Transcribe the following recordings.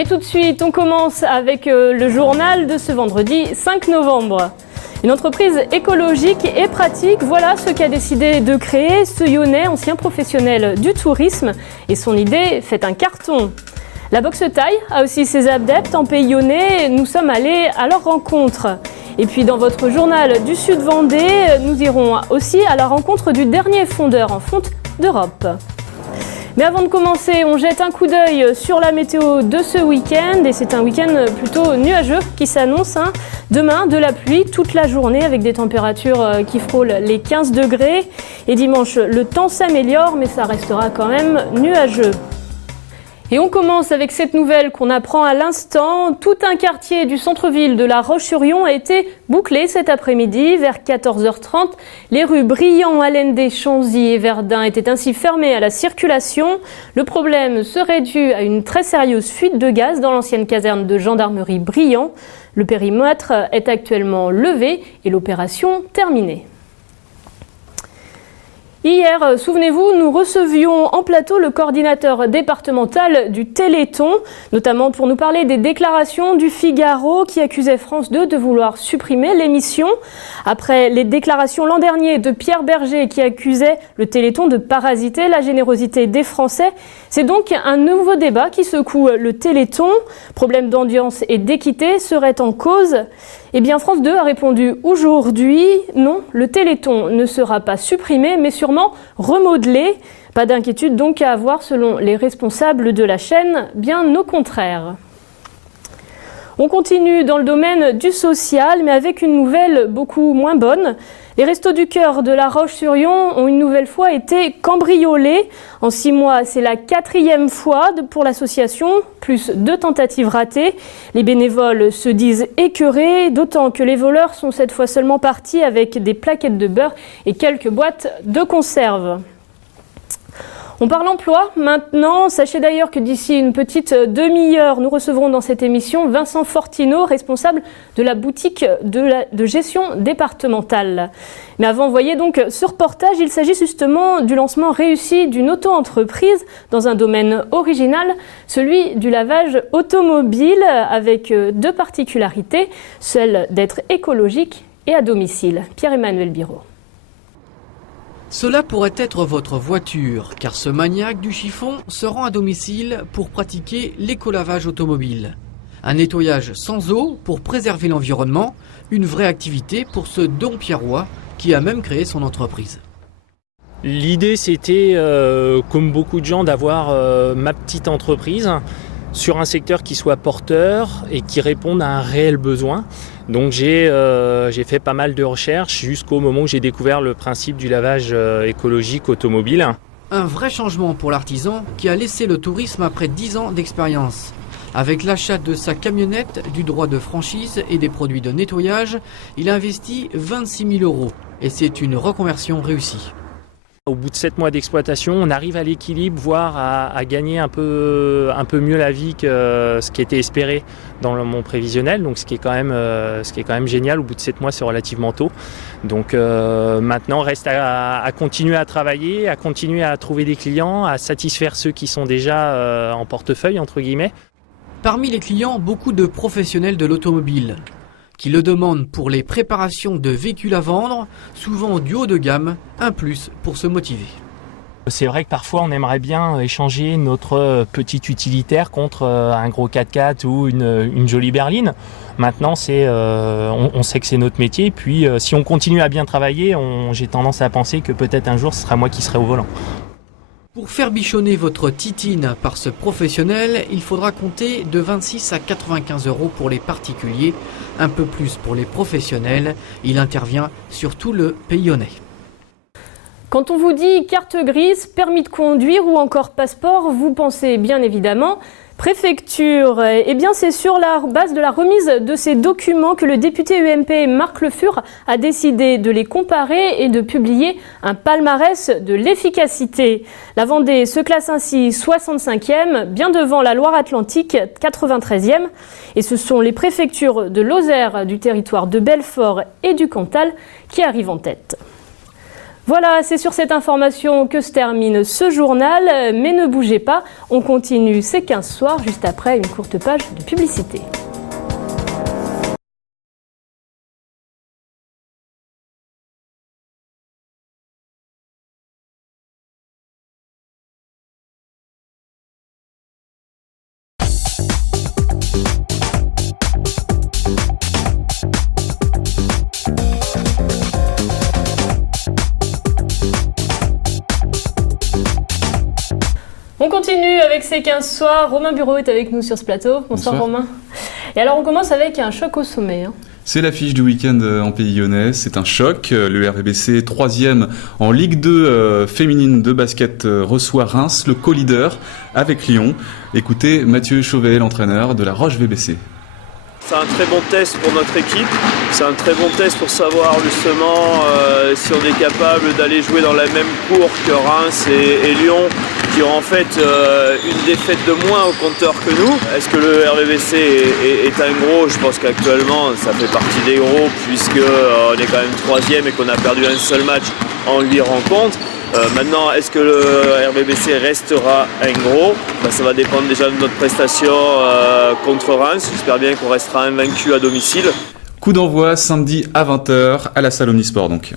Mais tout de suite, on commence avec le journal de ce vendredi 5 novembre. Une entreprise écologique et pratique, voilà ce qu'a décidé de créer ce Yonnais, ancien professionnel du tourisme, et son idée fait un carton. La boxe thaï a aussi ses adeptes en pays yonnais, nous sommes allés à leur rencontre. Et puis dans votre journal du Sud Vendée, nous irons aussi à la rencontre du dernier fondeur en fonte d'Europe. Mais avant de commencer, on jette un coup d'œil sur la météo de ce week-end, et c'est un week-end plutôt nuageux qui s'annonce. Demain, de la pluie toute la journée avec des températures qui frôlent les 15 degrés. Et dimanche, le temps s'améliore, mais ça restera quand même nuageux. Et on commence avec cette nouvelle qu'on apprend à l'instant. Tout un quartier du centre-ville de La Roche-sur-Yon a été bouclé cet après-midi. Vers 14h30, les rues Briand, Allende, Chanzy et Verdun étaient ainsi fermées à la circulation. Le problème serait dû à une très sérieuse fuite de gaz dans l'ancienne caserne de gendarmerie Briand. Le périmètre est actuellement levé et l'opération terminée. Hier, souvenez-vous, nous recevions en plateau le coordinateur départemental du Téléthon, notamment pour nous parler des déclarations du Figaro qui accusait France 2 de vouloir supprimer l'émission. Après les déclarations l'an dernier de Pierre Berger qui accusait le Téléthon de parasiter la générosité des Français, c'est donc un nouveau débat qui secoue le Téléthon. Problème d'audience et d'équité serait en cause. Eh bien, France 2 a répondu aujourd'hui, non, le Téléthon ne sera pas supprimé, mais sûrement remodelé. Pas d'inquiétude donc à avoir selon les responsables de la chaîne, bien au contraire. On continue dans le domaine du social, mais avec une nouvelle beaucoup moins bonne. Les Restos du Cœur de La Roche-sur-Yon ont une nouvelle fois été cambriolés. En 6 mois, c'est la 4e fois pour l'association, plus 2 tentatives ratées. Les bénévoles se disent écœurés, d'autant que les voleurs sont cette fois seulement partis avec des plaquettes de beurre et quelques boîtes de conserve. On parle emploi maintenant. Sachez d'ailleurs que d'ici une petite demi-heure, nous recevrons dans cette émission Vincent Fortineau, responsable de la boutique de gestion départementale. Mais avant, voyez donc ce reportage, il s'agit justement du lancement réussi d'une auto-entreprise dans un domaine original, celui du lavage automobile, avec 2 particularités, celle d'être écologique et à domicile. Pierre-Emmanuel Biro. Cela pourrait être votre voiture, car ce maniaque du chiffon se rend à domicile pour pratiquer l'écolavage automobile. Un nettoyage sans eau pour préserver l'environnement, une vraie activité pour ce Don Pierrois qui a même créé son entreprise. L'idée c'était, comme beaucoup de gens, d'avoir ma petite entreprise sur un secteur qui soit porteur et qui réponde à un réel besoin. Donc j'ai fait pas mal de recherches jusqu'au moment où j'ai découvert le principe du lavage écologique automobile. Un vrai changement pour l'artisan qui a laissé le tourisme après 10 ans d'expérience. Avec l'achat de sa camionnette, du droit de franchise et des produits de nettoyage, il a investi 26 000 € et c'est une reconversion réussie. Au bout de 7 mois d'exploitation, on arrive à l'équilibre, voire à gagner un peu mieux la vie que ce qui était espéré dans mon prévisionnel. Donc ce qui est quand même génial. Au bout de 7 mois, c'est relativement tôt. Donc maintenant, reste à continuer à travailler, à continuer à trouver des clients, à satisfaire ceux qui sont déjà en portefeuille, entre guillemets. Parmi les clients, beaucoup de professionnels de l'automobile qui le demandent pour les préparations de véhicules à vendre, souvent du haut de gamme, un plus pour se motiver. C'est vrai que parfois on aimerait bien échanger notre petit utilitaire contre un gros 4x4 ou une jolie berline. Maintenant, on sait que c'est notre métier, puis si on continue à bien travailler, j'ai tendance à penser que peut-être un jour ce sera moi qui serai au volant. Pour faire bichonner votre titine par ce professionnel, il faudra compter de 26 à 95 € pour les particuliers, un peu plus pour les professionnels. Il intervient sur tout le Pays Yonnais. Quand on vous dit carte grise, permis de conduire ou encore passeport, vous pensez bien évidemment préfecture. Eh bien, c'est sur la base de la remise de ces documents que le député UMP Marc Le Fur a décidé de les comparer et de publier un palmarès de l'efficacité. La Vendée se classe ainsi 65e, bien devant la Loire-Atlantique 93e. Et ce sont les préfectures de Lozère, du territoire de Belfort et du Cantal qui arrivent en tête. Voilà, c'est sur cette information que se termine ce journal, mais ne bougez pas, on continue ces 15 soirs juste après une courte page de publicité. On continue avec ces 15 soirs. Romain Bureau est avec nous sur ce plateau. Bonsoir Romain. Et alors on commence avec un choc au sommet. C'est l'affiche du week-end en Pays Lyonnais, c'est un choc. Le RVBC, 3e en Ligue 2 féminine de basket, reçoit Reims, le co-leader, avec Lyon. Écoutez Mathieu Chauvet, l'entraîneur de la Roche VBC. C'est un très bon test pour notre équipe, c'est un très bon test pour savoir justement si on est capable d'aller jouer dans la même cour que Reims et Lyon, qui ont en fait une défaite de moins au compteur que nous. Est-ce que le RVBC est un gros? Je pense qu'actuellement ça fait partie des gros, puisqu'on est quand même 3e et qu'on a perdu un seul match en 8 rencontres. Maintenant, est-ce que le RVBC restera un gros? Ça va dépendre déjà de notre prestation contre Reims. J'espère bien qu'on restera invaincu à domicile. Coup d'envoi samedi à 20h à la salle Omnisport donc.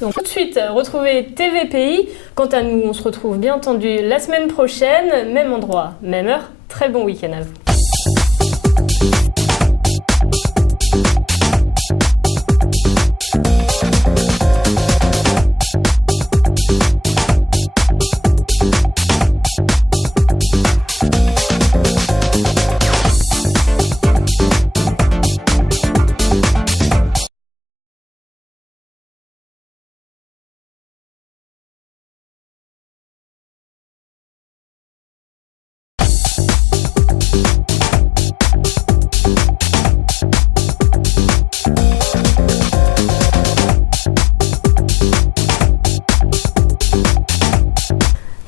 Donc tout de suite, retrouvez TVPI. Quant à nous, on se retrouve bien entendu la semaine prochaine, même endroit, même heure. Très bon week-end à vous.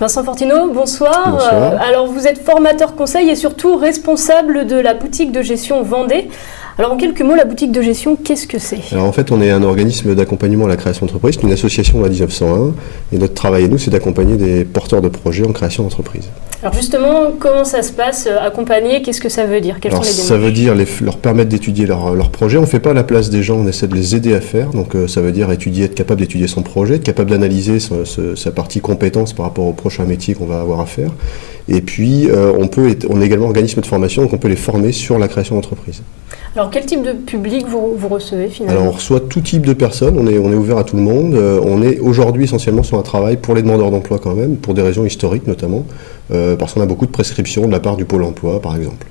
Vincent Fortino, bonsoir. Bonsoir. Alors vous êtes formateur conseil et surtout responsable de la boutique de gestion Vendée. Alors en quelques mots, la boutique de gestion, qu'est-ce que c'est? Alors en fait, on est un organisme d'accompagnement à la création d'entreprise, une association à 1901, et notre travail à nous, c'est d'accompagner des porteurs de projets en création d'entreprise. Alors justement, comment ça se passe, accompagner, qu'est-ce que ça veut dire? Quelles sont les démarches? Ça veut dire leur permettre d'étudier leur projet. On ne fait pas à la place des gens, on essaie de les aider à faire. Donc ça veut dire être capable d'étudier son projet, être capable d'analyser sa partie compétence par rapport au prochain métier qu'on va avoir à faire. Et puis, on est également organisme de formation, donc on peut les former sur la création d'entreprise. Alors, quel type de public vous recevez finalement? Alors, on reçoit tout type de personnes, on est ouvert à tout le monde. On est aujourd'hui essentiellement sur un travail pour les demandeurs d'emploi quand même, pour des raisons historiques notamment, parce qu'on a beaucoup de prescriptions de la part du Pôle emploi, par exemple.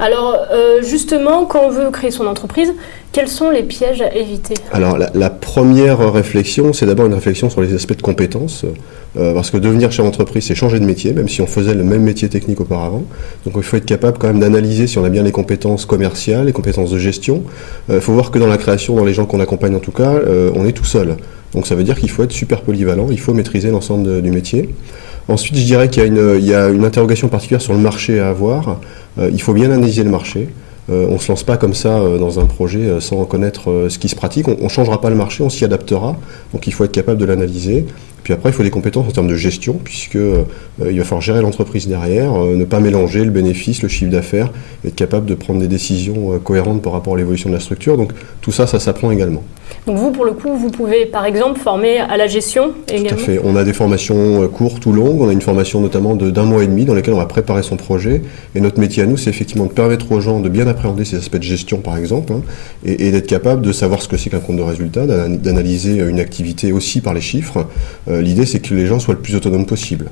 Alors, justement, quand on veut créer son entreprise, quels sont les pièges à éviter? Alors, la première réflexion, c'est d'abord une réflexion sur les aspects de compétences, parce que devenir chef d'entreprise, c'est changer de métier, même si on faisait le même métier technique auparavant. Donc, il faut être capable quand même d'analyser si on a bien les compétences commerciales, les compétences de gestion. Il faut voir que dans la création, dans les gens qu'on accompagne en tout cas, on est tout seul. Donc, ça veut dire qu'il faut être super polyvalent, il faut maîtriser l'ensemble du métier. Ensuite, je dirais qu'il y a une interrogation particulière sur le marché à avoir. Il faut bien analyser le marché. On ne se lance pas comme ça dans un projet sans connaître ce qui se pratique. On ne changera pas le marché, on s'y adaptera. Donc il faut être capable de l'analyser. Puis après, il faut des compétences en termes de gestion, puisqu'il va falloir gérer l'entreprise derrière, ne pas mélanger le bénéfice, le chiffre d'affaires, être capable de prendre des décisions cohérentes par rapport à l'évolution de la structure. Donc tout ça, ça s'apprend également. Donc vous, pour le coup, vous pouvez par exemple former à la gestion également? Tout à fait. On a des formations courtes ou longues. On a une formation notamment d'1 mois et demi dans laquelle on va préparer son projet. Et notre métier à nous, c'est effectivement de permettre aux gens de bien appréhender ces aspects de gestion, par exemple, et d'être capable de savoir ce que c'est qu'un compte de résultat, d'analyser une activité aussi par les chiffres. L'idée, c'est que les gens soient le plus autonomes possible.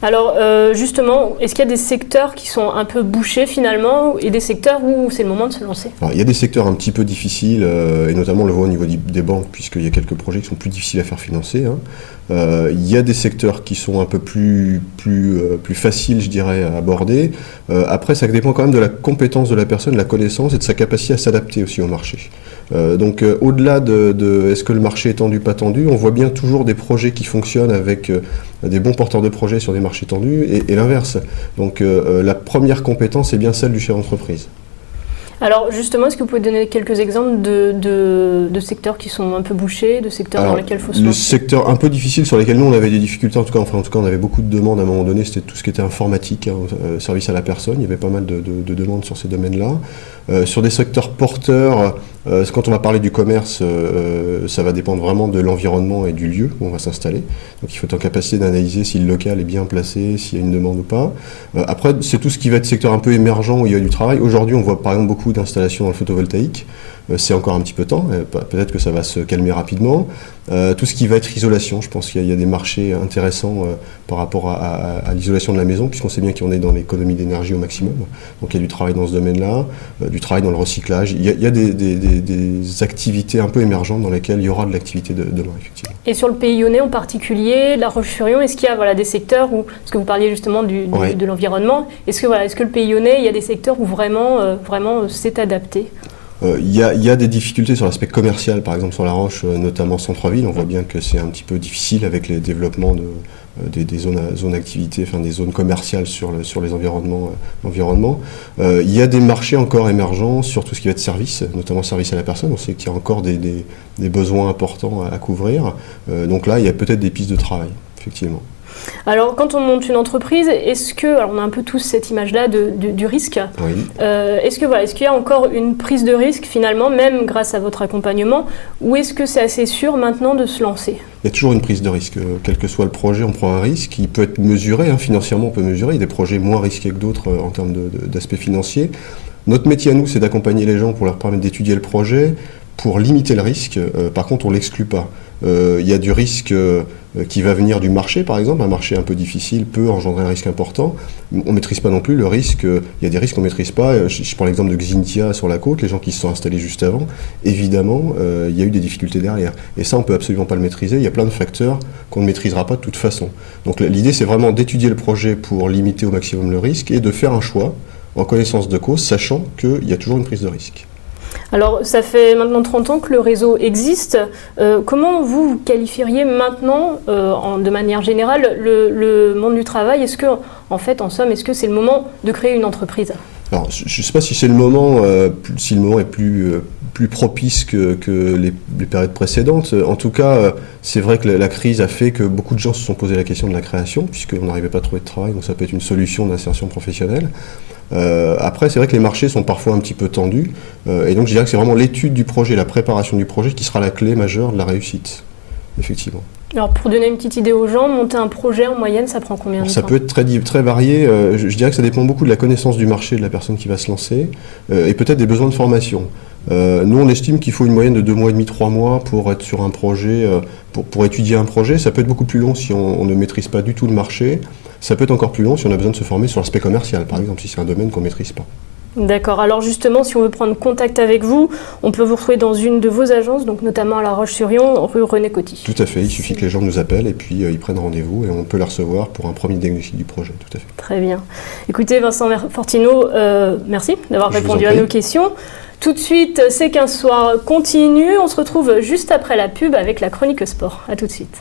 Alors justement, est-ce qu'il y a des secteurs qui sont un peu bouchés finalement et des secteurs où c'est le moment de se lancer? Alors, il y a des secteurs un petit peu difficiles, et notamment on le voit au niveau des banques, puisqu'il y a quelques projets qui sont plus difficiles à faire financer. Il y a des secteurs qui sont un peu plus faciles, je dirais, à aborder. Après, ça dépend quand même de la compétence de la personne, de la connaissance et de sa capacité à s'adapter aussi au marché. Donc au-delà de est-ce que le marché est tendu, pas tendu, on voit bien toujours des projets qui fonctionnent avec des bons porteurs de projets sur des marchés tendus et l'inverse. Donc la première compétence est bien celle du chef d'entreprise. Alors justement, est-ce que vous pouvez donner quelques exemples de secteurs qui sont un peu bouchés, de secteurs dans lesquels il faut se lancer ? Le secteur un peu difficile sur lesquels nous on avait des difficultés, en tout cas on avait beaucoup de demandes à un moment donné, c'était tout ce qui était informatique, service à la personne, il y avait pas mal de demandes sur ces domaines-là. Sur des secteurs porteurs, quand on va parler du commerce, ça va dépendre vraiment de l'environnement et du lieu où on va s'installer. Donc il faut être en capacité d'analyser si le local est bien placé, s'il y a une demande ou pas. Après, c'est tout ce qui va être secteur un peu émergent où il y a du travail. Aujourd'hui, on voit par exemple beaucoup d'installations dans le photovoltaïque. C'est encore un petit peu de temps, peut-être que ça va se calmer rapidement. Tout ce qui va être isolation, je pense qu'il y a des marchés intéressants par rapport à l'isolation de la maison, puisqu'on sait bien qu'on est dans l'économie d'énergie au maximum. Donc il y a du travail dans ce domaine-là, du travail dans le recyclage. Il y a des activités un peu émergentes dans lesquelles il y aura de l'activité demain, effectivement. Et sur le Pays Lyonnais en particulier, La Roche-sur-Yon, est-ce qu'il y a des secteurs où, parce que vous parliez justement de l'environnement, est-ce que le Pays Lyonnais, il y a des secteurs où vraiment c'est adapté ? Il y a des difficultés sur l'aspect commercial, par exemple sur La Roche, notamment centre-ville. On voit bien que c'est un petit peu difficile avec les développements des zones d'activité, enfin des zones commerciales sur les environnements. Il y a des marchés encore émergents sur tout ce qui va être service, notamment service à la personne. On sait qu'il y a encore des besoins importants à couvrir. Donc là, il y a peut-être des pistes de travail, effectivement. Alors, quand on monte une entreprise, on a un peu tous cette image-là du risque. Oui. Est-ce qu'il y a encore une prise de risque finalement, même grâce à votre accompagnement, ou est-ce que c'est assez sûr maintenant de se lancer ? Il y a toujours une prise de risque. Quel que soit le projet, on prend un risque qui peut être mesuré. Financièrement, on peut mesurer. Il y a des projets moins risqués que d'autres en termes d'aspect financier. Notre métier à nous, c'est d'accompagner les gens pour leur permettre d'étudier le projet, pour limiter le risque. Par contre, on ne l'exclut pas. Il y a du risque qui va venir du marché, par exemple. Un marché un peu difficile peut engendrer un risque important. On ne maîtrise pas non plus le risque. Il y a des risques qu'on ne maîtrise pas. Je prends l'exemple de Xintia sur la côte, les gens qui se sont installés juste avant. Évidemment, il y a eu des difficultés derrière. Et ça, on ne peut absolument pas le maîtriser. Il y a plein de facteurs qu'on ne maîtrisera pas de toute façon. Donc l'idée, c'est vraiment d'étudier le projet pour limiter au maximum le risque et de faire un choix en connaissance de cause, sachant qu'il y a toujours une prise de risque. Alors, ça fait maintenant 30 ans que le réseau existe. Comment vous qualifieriez maintenant, de manière générale, le monde du travail ? Est-ce que, est-ce que c'est le moment de créer une entreprise ? Alors, je ne sais pas si c'est le moment, si le moment est plus propice que les périodes précédentes. En tout cas, c'est vrai que la crise a fait que beaucoup de gens se sont posé la question de la création, puisqu'on n'arrivait pas à trouver de travail, donc ça peut être une solution d'insertion professionnelle. Après, c'est vrai que les marchés sont parfois un petit peu tendus, et donc je dirais que c'est vraiment l'étude du projet, la préparation du projet qui sera la clé majeure de la réussite, effectivement. Alors, pour donner une petite idée aux gens, monter un projet en moyenne, ça prend combien de temps ? Ça peut être très varié. Je dirais que ça dépend beaucoup de la connaissance du marché de la personne qui va se lancer, et peut-être des besoins de formation. Nous, on estime qu'il faut une moyenne de 2 mois et demi, 3 mois pour être sur un projet, pour étudier un projet. Ça peut être beaucoup plus long si on ne maîtrise pas du tout le marché. Ça peut être encore plus long si on a besoin de se former sur l'aspect commercial, par exemple, si c'est un domaine qu'on ne maîtrise pas. D'accord. Alors justement, si on veut prendre contact avec vous, on peut vous retrouver dans une de vos agences, donc notamment à La Roche-sur-Yon, rue René Coty. Tout à fait. Il suffit que les gens nous appellent et puis ils prennent rendez-vous et on peut les recevoir pour un premier diagnostic du projet. Tout à fait. Très bien. Écoutez, Vincent Fortineau, merci d'avoir répondu à nos questions. Tout de suite, C'est 15 soirs continue. On se retrouve juste après la pub avec la chronique sport. À tout de suite.